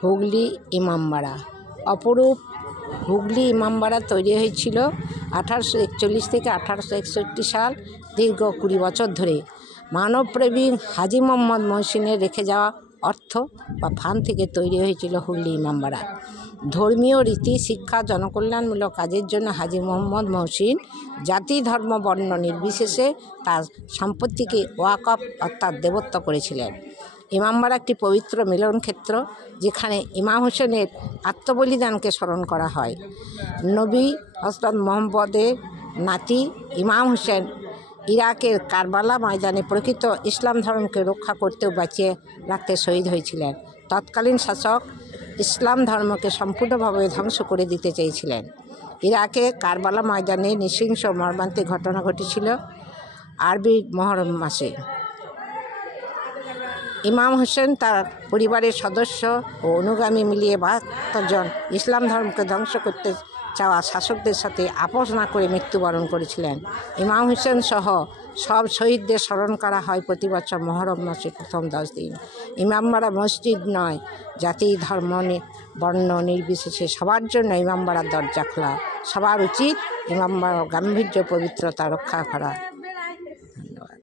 হুগলি ইমামবাড়া। অপরূপ হুগলি ইমামবাড়া তৈরি হয়েছিল 1841 থেকে 1861 সাল, দীর্ঘ 20 বছর ধরে। মানবপ্রেমী হাজী মোহাম্মদ মহসিনের রেখে যাওয়া অর্থ বা ফান্ড থেকে তৈরি হয়েছিল হুগলি ইমামবাড়া। ধর্মীয় রীতি, শিক্ষা, জনকল্যাণমূলক কাজের জন্য হাজী মোহাম্মদ মহসিন জাতি, ধর্ম, বর্ণ নির্বিশেষে তার সম্পত্তিকে ওয়াকফ অর্থাৎ দেবত্ব করেছিলেন। ইমামবাড়া একটি পবিত্র মিলন ক্ষেত্র, যেখানে ইমাম হোসেনের আত্মবলিদানকে স্মরণ করা হয়। নবী হযরত মুহাম্মদের নাতি ইমাম হোসেন ইরাকের কারবালা ময়দানে প্রকৃত ইসলাম ধর্মকে রক্ষা করতেও বাঁচিয়ে রাখতে শহীদ হয়েছিলেন। তৎকালীন শাসক ইসলাম ধর্মকে সম্পূর্ণভাবে ধ্বংস করে দিতে চেয়েছিলেন। ইরাকে কারবালা ময়দানে নৃশংস মর্মান্তিক ঘটনা ঘটেছিল আরবি মহরম মাসে। ইমাম হোসেন তার পরিবারের সদস্য ও অনুগামী মিলিয়ে 72 জন ইসলাম ধর্মকে ধ্বংস করতে চাওয়া শাসকদের সাথে আপোষ না করে মৃত্যুবরণ করেছিলেন। ইমাম হোসেন সহ সব শহীদদের স্মরণ করা হয় প্রতি বছর মহরম মাসের প্রথম 10 দিন। ইমামবাড়া মসজিদ নয়, জাতি, ধর্ম, বর্ণ নির্বিশেষে সবার জন্য ইমামবাড়ার দরজা খোলা। সবার উচিত ইমামবাড়ার গাম্ভীর্য, পবিত্রতা রক্ষা করা।